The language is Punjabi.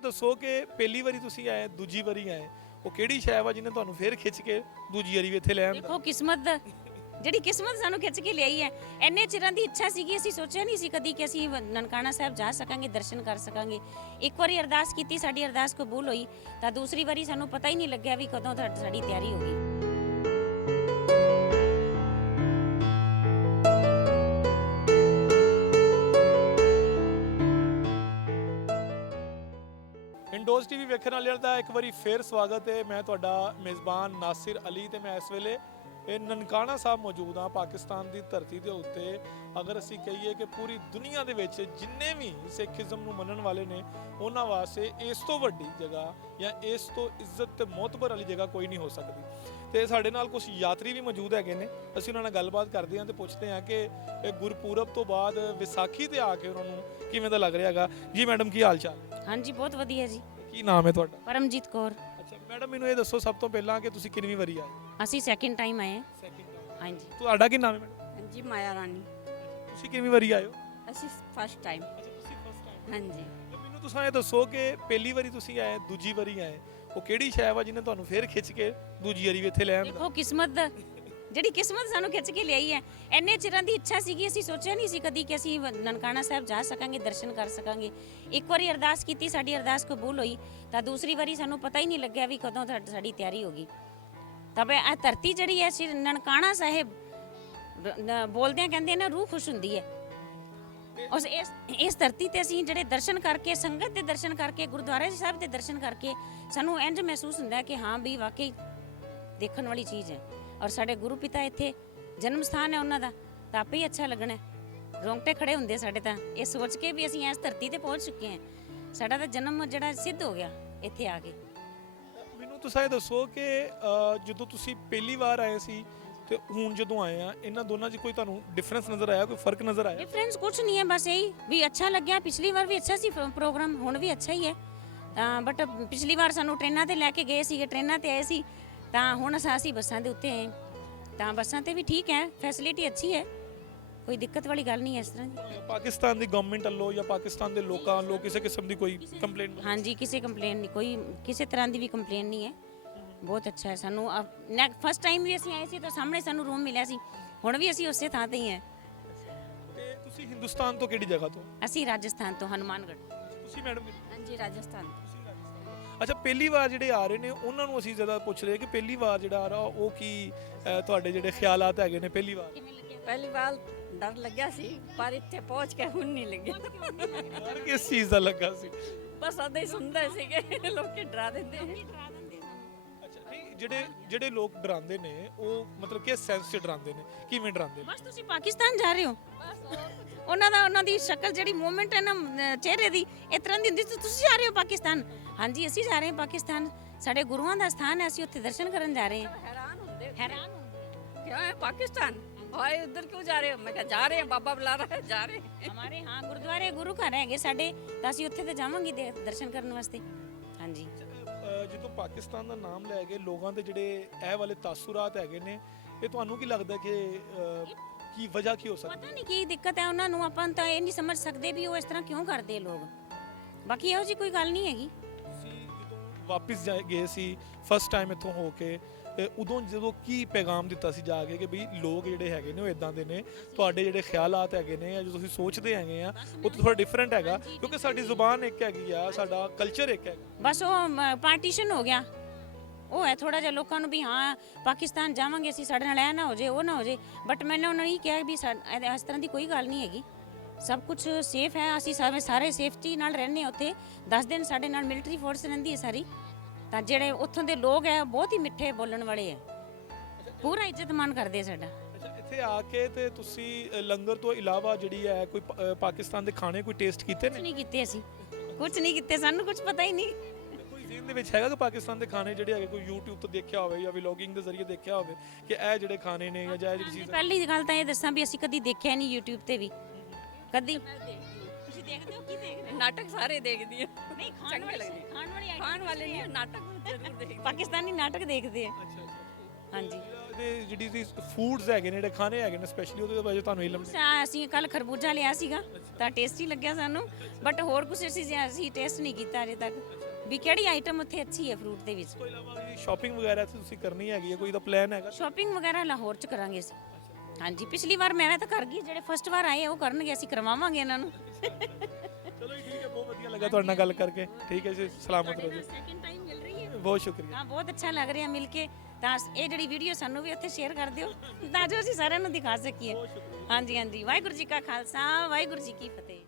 ਇਹ ਦੱਸੋ ਕਿ ਪਹਿਲੀ ਵਾਰੀ ਤੁਸੀਂ ਆਏ ਦੂਜੀ ਵਾਰੀ ਆਏ ਉਹ ਕਿਹੜੀ ਸ਼ੈ ਵਾ ਜਿਹਨੇ ਤੁਹਾਨੂੰ ਫੇਰ ਖਿੱਚ ਕੇ ਦੂਜੀ ਵਾਰੀ ਵੀ ਇੱਥੇ ਲੈ ਆਂਦਾ? ਦੇਖੋ ਕਿਸਮਤ ਜਿਹੜੀ ਕਿਸਮਤ ਸਾਨੂੰ ਖਿੱਚ ਕੇ ਲਿਆਈ ਹੈ। ਇੰਨੇ ਚਿਰਾਂ ਦੀ ਇੱਛਾ ਸੀਗੀ, ਅਸੀਂ ਸੋਚਿਆ ਨਹੀਂ ਸੀ ਕਦੀ ਕਿ ਅਸੀਂ ਨਨਕਾਣਾ ਸਾਹਿਬ ਜਾ ਸਕਾਂਗੇ, ਦਰਸ਼ਨ ਕਰ ਸਕਾਂਗੇ। ਇੱਕ ਵਾਰੀ ਅਰਦਾਸ ਕੀਤੀ, ਸਾਡੀ ਅਰਦਾਸ ਕਬੂਲ ਹੋਈ, ਤਾਂ ਦੂਸਰੀ ਵਾਰੀ ਸਾਨੂੰ ਪਤਾ ਹੀ ਨਹੀਂ ਲੱਗਿਆ ਵੀ ਕਦੋਂ ਸਾਡੀ ਤਿਆਰੀ ਹੋ ਗਈ। ਇੰਡੋਜ਼ ਟੀਵੀ ਵੇਖਣ ਵਾਲਿਆਂ ਦਾ ਇੱਕ ਵਾਰੀ ਫੇਰ ਸਵਾਗਤ ਹੈ। ਮੈਂ ਤੁਹਾਡਾ ਮੇਜ਼ਬਾਨ ਨਾਸਿਰ ਅਲੀ ਤੇ ਮੈਂ ਇਸ ਵੇਲੇ ਇਹ ਨਨਕਾਣਾ ਸਾਹਿਬ ਮੌਜੂਦ ਹਾਂ, ਪਾਕਿਸਤਾਨ ਦੀ ਧਰਤੀ ਦੇ ਉੱਤੇ। ਅਗਰ ਅਸੀਂ ਕਹੀਏ ਕਿ ਪੂਰੀ ਦੁਨੀਆ ਦੇ ਵਿੱਚ ਜਿੰਨੇ ਵੀ ਸਿੱਖੀਜ਼ਮ ਨੂੰ ਮੰਨਣ ਵਾਲੇ ਨੇ ਉਹਨਾਂ ਵਾਸਤੇ ਇਸ ਤੋਂ ਵੱਡੀ ਜਗ੍ਹਾ ਜਾਂ ਇਸ ਤੋਂ ਇੱਜ਼ਤ ਤੇ ਮੋਤਬਰ ਵਾਲੀ ਜਗ੍ਹਾ ਕੋਈ ਨਹੀਂ ਹੋ ਸਕਦੀ। ਤੇ ਸਾਡੇ ਨਾਲ ਕੁਝ ਯਾਤਰੀ ਵੀ ਮੌਜੂਦ ਹੈਗੇ ਨੇ, ਅਸੀਂ ਉਹਨਾਂ ਨਾਲ ਗੱਲਬਾਤ ਕਰਦੇ ਹਾਂ ਤੇ ਪੁੱਛਦੇ ਹਾਂ ਕਿ ਇਹ ਗੁਰਪੁਰਬ ਤੋਂ ਬਾਅਦ ਵਿਸਾਖੀ ਤੇ ਆ ਕੇ ਉਹਨਾਂ ਨੂੰ ਕਿਵੇਂ ਦਾ ਲੱਗ ਰਿਹਾ ਹੈਗਾ। ਜੀ ਮੈਡਮ, ਕੀ ਹਾਲ ਚਾਲ? ਹਾਂਜੀ, ਬਹੁਤ ਵਧੀਆ ਜੀ। ਕੀ ਨਾਮ ਹੈ ਤੁਹਾਡਾ? ਪਰਮਜੀਤ ਕੌਰ। ਅੱਛਾ ਮੈਡਮ, ਮੈਨੂੰ ਇਹ ਦੱਸੋ ਸਭ ਤੋਂ ਪਹਿਲਾਂ ਕਿ ਤੁਸੀਂ ਕਿੰਨੀ ਵਾਰੀ ਆਏ? ਅਸੀਂ ਸੈਕਿੰਡ ਟਾਈਮ ਆਏ ਹਾਂ। Second time. ਹਾਂਜੀ। ਤੁਹਾਡਾ ਕੀ ਨਾਮ ਹੈ ਮੈਡਮ? ਹਾਂਜੀ, ਮਾਇਆ ਰਾਣੀ। ਤੁਸੀਂ ਕਿੰਨੀ ਵਾਰੀ ਆਏ ਹੋ? ਅਸੀਂ ਫਸਟ ਟਾਈਮ। ਅੱਛਾ, ਤੁਸੀਂ ਫਸਟ ਟਾਈਮ। ਹਾਂਜੀ। ਮੈਨੂੰ ਤੁਸੀਂ ਇਹ ਦੱਸੋ ਕਿ ਪਹਿਲੀ ਵਾਰੀ ਤੁਸੀਂ ਆਏ, ਦੂਜੀ ਵਾਰੀ ਆਏ, ਉਹ ਕਿਹੜੀ ਸ਼ੈ ਵਾ ਜਿਹਨੇ ਤੁਹਾਨੂੰ ਫੇਰ ਖਿੱਚ ਕੇ ਦੂਜੀ ਵਾਰੀ ਵੀ ਇੱਥੇ ਲੈ ਆਂਦਾ? ਦੇਖੋ ਕਿਸਮਤ ਜਿਹੜੀ ਕਿਸਮਤ ਸਾਨੂੰ ਖਿੱਚ ਕੇ ਲਿਆਈ ਹੈ। ਇੰਨੇ ਚਿਰਾਂ ਦੀ ਇੱਛਾ ਸੀਗੀ, ਅਸੀਂ ਸੋਚਿਆ ਨਹੀਂ ਸੀ ਕਦੀ ਕਿ ਅਸੀਂ ਨਨਕਾਣਾ ਸਾਹਿਬ ਜਾ ਸਕਾਂਗੇ, ਦਰਸ਼ਨ ਕਰ ਸਕਾਂਗੇ। ਇੱਕ ਵਾਰੀ ਅਰਦਾਸ ਕੀਤੀ, ਸਾਡੀ ਅਰਦਾਸ ਕਬੂਲ ਹੋਈ, ਤਾਂ ਦੂਸਰੀ ਵਾਰੀ ਸਾਨੂੰ ਪਤਾ ਹੀ ਨਹੀਂ ਲੱਗਿਆ ਵੀ ਕਦੋਂ ਸਾਡੀ ਤਿਆਰੀ ਹੋ ਗਈ। ਤਾਂ ਇਹ ਧਰਤੀ ਜਿਹੜੀ ਹੈ ਸ਼੍ਰੀ ਨਨਕਾਣਾ ਸਾਹਿਬ ਬੋਲਦਿਆਂ ਕਹਿੰਦੇ ਨਾ ਰੂਹ ਖੁਸ਼ ਹੁੰਦੀ ਹੈ। ਉਸ ਇਸ ਧਰਤੀ ਤੇ ਅਸੀਂ ਜਿਹੜੇ ਦਰਸ਼ਨ ਕਰਕੇ, ਸੰਗਤ ਦੇ ਦਰਸ਼ਨ ਕਰਕੇ, ਗੁਰਦੁਆਰੇ ਸਾਹਿਬ ਦੇ ਦਰਸ਼ਨ ਕਰਕੇ ਸਾਨੂੰ ਇੰਝ ਮਹਿਸੂਸ ਹੁੰਦਾ ਹੈ ਕਿ ਹਾਂ ਵੀ ਵਾਕਈ ਦੇਖਣ ਵਾਲੀ ਚੀਜ਼ ਹੈ। ਔਰ ਸਾਡੇ ਗੁਰੂ ਪਿਤਾ ਇੱਥੇ ਜਨਮ ਸਥਾਨ ਹੈ ਉਹਨਾਂ ਦਾ, ਤਾਂ ਆਪੇ ਹੀ ਅੱਛਾ ਲੱਗਣਾ। ਰੋਂਗਟੇ ਖੜੇ ਹੁੰਦੇ ਸਾਡੇ ਤਾਂ ਇਹ ਸੋਚ ਕੇ ਵੀ ਅਸੀਂ ਇਸ ਧਰਤੀ ਤੇ ਪਹੁੰਚ ਚੁੱਕੇ ਹਾਂ। ਸਾਡਾ ਤਾਂ ਜਨਮ ਜਿਹੜਾ ਸਿੱਧ ਹੋ ਗਿਆ ਇੱਥੇ ਆ ਕੇ। ਮੈਨੂੰ ਤੁਸੀਂ ਇਹ ਦੱਸੋ ਕਿ ਜਦੋਂ ਤੁਸੀਂ ਪਹਿਲੀ ਵਾਰ ਆਏ ਸੀ ਤੇ ਹੁਣ ਜਦੋਂ ਆਏ ਆ, ਇਹਨਾਂ ਦੋਨਾਂ 'ਚ ਕੋਈ ਤੁਹਾਨੂੰ ਡਿਫਰੈਂਸ ਨਜ਼ਰ ਆਇਆ, ਕੋਈ ਫਰਕ ਨਜ਼ਰ ਆਇਆ? ਡਿਫਰੈਂਸ ਕੁਝ ਨਹੀਂ ਹੈ, ਬਸ ਇਹੀ ਵੀ ਅੱਛਾ ਲੱਗਿਆ। ਪਿਛਲੀ ਵਾਰ ਵੀ ਅੱਛਾ ਸੀ ਪ੍ਰੋਗਰਾਮ, ਹੁਣ ਵੀ ਅੱਛਾ ਹੀ ਹੈ। ਤਾਂ ਬਟ ਪਿਛਲੀ ਵਾਰ ਸਾਨੂੰ ਟ੍ਰੇਨਾਂ ਤੇ ਲੈ ਕੇ ਗਏ ਸੀਗੇ, ਟ੍ਰੇਨਾਂ ਤੇ ਆਏ ਸੀ, ਤਾਂ ਹੁਣ ਅਸੀਂ ਬੱਸਾਂ ਦੇ ਉੱਤੇ ਆਏ। ਤਾਂ ਬੱਸਾਂ ਤੇ ਵੀ ਠੀਕ ਹੈ, ਫੈਸਿਲਿਟੀ ਅੱਛੀ ਹੈ, ਕੋਈ ਦਿੱਕਤ ਵਾਲੀ ਗੱਲ ਨਹੀਂ ਹੈ ਇਸ ਤਰ੍ਹਾਂ ਦੀ। ਪਾਕਿਸਤਾਨ ਦੀ ਗਵਰਨਮੈਂਟ ਵੱਲੋਂ ਜਾਂ ਪਾਕਿਸਤਾਨ ਦੇ ਲੋਕਾਂ ਵੱਲੋਂ ਕਿਸੇ ਕਿਸਮ ਦੀ ਕੋਈ ਕੰਪਲੇਂਟ? ਹਾਂਜੀ, ਕਿਸੇ ਕੰਪਲੇਨ ਨਹੀਂ, ਕੋਈ ਕਿਸੇ ਤਰ੍ਹਾਂ ਦੀ ਵੀ ਕੰਪਲੇਨ ਨਹੀਂ ਹੈ। ਬਹੁਤ ਅੱਛਾ ਹੈ। ਸਾਨੂੰ ਫਸਟ ਟਾਈਮ ਵੀ ਅਸੀਂ ਆਏ ਸੀ ਤਾਂ ਸਾਹਮਣੇ ਸਾਨੂੰ ਰੂਮ ਮਿਲਿਆ ਸੀ, ਹੁਣ ਵੀ ਅਸੀਂ ਉਸੇ ਥਾਂ ਤੇ ਹੀ ਹਾਂ। ਤੇ ਤੁਸੀਂ ਹਿੰਦੁਸਤਾਨ ਤੋਂ ਕਿਹੜੀ ਜਗ੍ਹਾ ਤੋਂ? ਅਸੀਂ ਰਾਜਸਥਾਨ ਤੋਂ, ਹਨੂਮਾਨਗੜ੍ਹ। ਤੁਸੀਂ ਮੈਡਮ? ਹਾਂਜੀ, ਰਾਜਸਥਾਨ। ਅੱਛਾ, ਪਹਿਲੀ ਵਾਰ ਜਿਹੜੇ ਆ ਰਹੇ ਨੇ ਉਹਨਾਂ ਨੂੰ ਅਸੀਂ ਜ਼ਿਆਦਾ ਪੁੱਛ ਰਹੇ ਕਿ ਪਹਿਲੀ ਵਾਰ ਜਿਹੜਾ ਆ ਰਿਹਾ ਉਹ ਕੀ ਤੁਹਾਡੇ ਜਿਹੜੇ ਖਿਆਲਾਤ ਹੈਗੇ ਨੇ ਪਹਿਲੀ ਵਾਰ? ਪਹਿਲੀ ਵਾਰ ਡਰ ਲੱਗਿਆ ਸੀ, ਪਰ ਇੱਥੇ ਪਹੁੰਚ ਕੇ ਹੁਣ ਨਹੀਂ ਲੱਗਿਆ। ਡਰ ਕਿਸ ਚੀਜ਼ ਦਾ ਲੱਗਾ ਸੀ? ਬਸ ਆਦਾ ਹੀ ਸੁਣਦੇ ਸੀਗੇ, ਲੋਕੀ ਡਰਾ ਦਿੰਦੇ। ਅੱਛਾ, ਨਹੀਂ ਜਿਹੜੇ ਲੋਕ ਡਰਾਉਂਦੇ ਨੇ ਉਹ ਮਤਲਬ ਕਿਸ ਸੈਂਸ 'ਚ ਡਰਾਉਂਦੇ ਨੇ, ਕਿਵੇਂ ਡਰਾਉਂਦੇ ਨੇ? ਬਸ ਤੁਸੀਂ ਪਾਕਿਸਤਾਨ ਜਾ ਰਹੇ ਹੋ, ਉਹਨਾਂ ਦੀ ਸ਼ਕਲ ਜਿਹੜੀ ਮੂਵਮੈਂਟ ਹੈ ਨਾ ਚਿਹਰੇ ਦੀ ਇਸ ਤਰ੍ਹਾਂ ਦੀ ਹੁੰਦੀ, ਤੁਸੀਂ ਜਾ ਰਹੇ ਹੋ ਪਾਕਿਸਤਾਨ? ਹਾਂਜੀ, ਅਸੀਂ ਜਾ ਰਹੇ ਹਾਂ ਪਾਕਿਸਤਾਨ, ਸਾਡੇ ਗੁਰੂਆਂ ਦਾ ਸਥਾਨ ਹੈ, ਅਸੀਂ ਉੱਥੇ ਦਰਸ਼ਨ ਕਰਨ ਜਾ ਰਹੇ ਹਾਂ। ਹੈਰਾਨ ਹੁੰਦੇ हैरान क्या है पाकिस्तान, हाय उधर क्यों जा रहे हो? मैं कहा जा रहे हैं, बाबा बुला रहा है, जा रहे हैं। हमारे हाँ गुरुद्वारे गुरु घर हैगे ਸਾਡੇ, ਤਾਂ ਅਸੀਂ ਉੱਥੇ ਤੇ ਜਾਵਾਂਗੇ ਦਰਸ਼ਨ ਕਰਨ ਵਾਸਤੇ। ਹਾਂਜੀ। ਜਦੋਂ ਪਾਕਿਸਤਾਨ ਦਾ ਨਾਮ ਲੈ ਕੇ ਲੋਕਾਂ ਦੇ ਜਿਹੜੇ ਇਹ ਵਾਲੇ ਤਾਸੁਰਾਤ ਹੈਗੇ ਨੇ, ਇਹ ਤੁਹਾਨੂੰ ਕੀ ਲੱਗਦਾ ਕਿ ਕੀ ਵਜ੍ਹਾ ਕੀ ਹੋ ਸਕਦੀ? ਪਤਾ ਨਹੀਂ ਕੀ ਦਿੱਕਤ ਹੈ ਉਹਨਾਂ ਨੂੰ, ਆਪਾਂ ਤਾਂ ਇਹ ਨਹੀਂ ਸਮਝ ਸਕਦੇ ਵੀ ਉਹ ਇਸ ਤਰ੍ਹਾਂ ਕਿਉਂ ਕਰਦੇ ਲੋਕ। ਬਾਕੀ ਇਹੋ ਜੀ ਕੋਈ ਗੱਲ ਨਹੀਂ ਹੈਗੀ। ਤੁਸੀਂ ਜਦੋਂ ਵਾਪਸ ਗਏ ਸੀ ਫਸਟ ਟਾਈਮ ਇੱਥੋਂ ਹੋ ਕੇ, ਉਦੋਂ ਜਦੋਂ ਕੀ ਪੈਗਾਮ ਦਿੱਤਾ ਸੀ ਜਾ ਕੇ ਕਿ ਵੀ ਲੋਕ ਜਿਹੜੇ ਹੈਗੇ ਨੇ ਉਹ ਇਦਾਂ ਦੇ ਨੇ, ਤੁਹਾਡੇ ਜਿਹੜੇ ਖਿਆਲਾਤ ਹੈਗੇ ਨੇ ਜਾਂ ਜੋ ਤੁਸੀਂ ਸੋਚਦੇ ਹੈਗੇ ਆ ਉਹ ਥੋੜਾ ਡਿਫਰੈਂਟ ਹੈਗਾ, ਕਿਉਂਕਿ ਸਾਡੀ ਜ਼ੁਬਾਨ ਇੱਕ ਹੈਗੀ ਆ, ਸਾਡਾ ਕਲਚਰ ਇੱਕ ਹੈਗਾ। ਬਸ ਉਹ ਪਾਰਟੀਸ਼ਨ ਹੋ ਗਿਆ, ਉਹ ਹੈ ਥੋੜਾ ਜਿਹਾ ਲੋਕਾਂ ਨੂੰ ਵੀ ਹਾਂ ਪਾਕਿਸਤਾਨ ਜਾਵਾਂਗੇ ਅਸੀਂ, ਸਾਡੇ ਨਾਲ ਇਹ ਨਾ ਹੋ ਜੇ, ਉਹ ਨਾ ਹੋ ਜੇ। ਬਟ ਮੈंने ਉਹਨਾਂ ਨੂੰ ਇਹ ਕਿਹਾ ਵੀ ਇਸ ਤਰ੍ਹਾਂ ਦੀ ਕੋਈ ਗੱਲ ਨਹੀਂ ਹੈਗੀ, ਸਭ ਕੁਝ ਸੇਫ ਹੈ, ਅਸੀਂ ਸਾਰੇ ਸੇਫਟੀ ਨਾਲ ਰਹਿੰਦੇ ਹਾਂ ਉੱਥੇ। 10 ਦਿਨ ਸਾਡੇ ਨਾਲ ਮਿਲਟਰੀ ਫੋਰਸ ਰਹਿੰਦੀ ਹੈ ਸਾਰੀ। ਤਾਂ ਜਿਹੜੇ ਉੱਥੋਂ ਦੇ ਲੋਕ ਹੈ ਬਹੁਤ ਹੀ ਮਿੱਠੇ ਬੋਲਣ ਵਾਲੇ ਹੈ, ਪੂਰਾ ਇੱਜ਼ਤ ਮਾਣ ਕਰਦੇ ਸਾਡਾ। ਅੱਛਾ, ਇੱਥੇ ਆ ਕੇ ਤੇ ਤੁਸੀਂ ਲੰਗਰ ਤੋਂ ਇਲਾਵਾ ਜਿਹੜੀ ਹੈ ਕੋਈ ਪਾਕਿਸਤਾਨ ਦੇ ਖਾਣੇ ਕੋਈ ਟੇਸਟ ਕੀਤੇ ਕੁਝ ਨੇ? ਨਹੀਂ ਕੀਤੇ ਅਸੀਂ, ਕੁਝ ਨਹੀਂ ਕੀਤੇ, ਸਾਨੂੰ ਕੁਝ ਪਤਾ ਹੀ ਨਹੀਂ। ਕੋਈ ਜ਼ਿਹਨ ਦੇ ਵਿੱਚ ਹੈਗਾ ਕਿ ਪਾਕਿਸਤਾਨ ਦੇ ਖਾਣੇ ਜਿਹੜੇ ਹੈਗੇ ਕੋਈ YouTube ਤੋਂ ਦੇਖਿਆ ਹੋਵੇ ਜਾਂ ਵਲੌਗਿੰਗ ਦੇ ਜ਼ਰੀਏ ਦੇਖਿਆ ਹੋਵੇ ਕਿ ਇਹ ਜਿਹੜੇ ਖਾਣੇ ਨੇ ਜਾਂ ਇਹ ਜਿਹੜੀ ਚੀਜ਼? ਪਹਿਲੀ ਗੱਲ ਤਾਂ ਇਹ ਦੱਸਾਂ ਵੀ ਅਸੀਂ ਕਦੀ ਦੇਖਿਆ ਨਹੀਂ YouTube ਤੇ ਵੀ ਕਦੀ। ਤੁਸੀਂ ਦੇਖਦੇ ਹੋ? ਕੀ ਦੇਖਦੇ ਹੋ? ਨਾਟਕ ਸਾਰੇ ਦੇਖਦੀ ਆ। ਨਹੀਂ, ਚੰਗੇ ਲੱਗਦੇ। ਖਾਣ ਵਾਲੀ ਖਾਣ ਵਾਲੇ ਨਹੀਂ, ਨਾਟਕ ਜ਼ਰੂਰ ਦੇਖਦੀ। ਪਾਕਿਸਤਾਨੀ ਨਾਟਕ ਦੇਖਦੇ ਆ। ਅੱਛਾ, ਹਾਂਜੀ ਇਹਦੇ ਜਿਹੜੀ ਫੂਡਸ ਹੈਗੇ ਨੇ ਜਿਹੜੇ ਖਾਣੇ ਹੈਗੇ ਨੇ ਸਪੈਸ਼ਲੀ ਉਹਦੇ ਬਾਰੇ ਤੁਹਾਨੂੰ ਇਲਮ ਅਸੀਂ ਕੱਲ ਖਰਬੂਜਾ ਲਿਆ ਸੀਗਾ ਤਾਂ ਟੇਸਟੀ ਲੱਗਿਆ ਸਾਨੂੰ, ਬਟ ਹੋਰ ਕੁਝ ਅਸੀਂ ਟੇਸਟ ਨਹੀਂ ਕੀਤਾ ਅਜੇ ਤੱਕ ਵੀ ਕਿਹੜੀ ਆਈਟਮ ਉੱਥੇ ਅੱਛੀ ਹੈ ਫਰੂਟ ਦੇ ਵਿੱਚ। ਇਸ ਤੋਂ ਇਲਾਵਾ ਸ਼ਾਪਿੰਗ ਵਗੈਰਾ ਤੁਸੀਂ ਕਰਨੀ ਹੈਗੀ ਹੈ, ਕੋਈ ਦਾ ਪਲਾਨ ਹੈਗਾ? ਸ਼ਾਪਿੰਗ ਵਗੈਰਾ ਲਾਹੌਰ ਚ ਕਰਾਂਗੇ ਅਸੀਂ। ਹਾਂਜੀ ਪਿਛਲੀ ਵਾਰ ਮੈਂ ਤਾਂ ਕਰ ਗਈ, ਜਿਹੜੇ ਫਸਟ ਵਾਰ ਆਏ ਉਹ ਕਰਨਗੇ, ਅਸੀਂ ਕਰਵਾਵਾਂਗੇ ਇਹਨਾਂ ਨੂੰ। ਚਲੋ ਜੀ ਠੀਕ ਹੈ, ਬਹੁਤ ਵਧੀਆ ਲੱਗਾ ਤੁਹਾਡੇ ਨਾਲ ਗੱਲ ਕਰਕੇ। ਠੀਕ ਹੈ ਜੀ, ਸਲਾਮਤ ਰਹੋ ਜੀ। ਸੈਕਿੰਡ ਟਾਈਮ ਮਿਲ ਰਹੀ ਹੈ, ਬਹੁਤ ਸ਼ੁਕਰੀਆ। ਹਾਂ ਬਹੁਤ ਅੱਛਾ ਲੱਗ ਰਿਹਾ ਮਿਲ ਕੇ। ਤਾਂ ਇਹ ਜਿਹੜੀ ਵੀਡੀਓ ਸਾਨੂੰ ਵੀ ਉੱਥੇ ਸ਼ੇਅਰ ਕਰ ਦਿਓ ਤਾਂ ਜੋ ਅਸੀਂ ਸਾਰਿਆਂ ਨੂੰ ਦਿਖਾ ਸਕੀਏ। ਹਾਂਜੀ ਹਾਂਜੀ, ਵਾਹਿਗੁਰੂ ਜੀ ਕਾ ਖਾਲਸਾ, ਵਾਹਿਗੁਰੂ ਜੀ ਕੀ ਫਤਿਹ।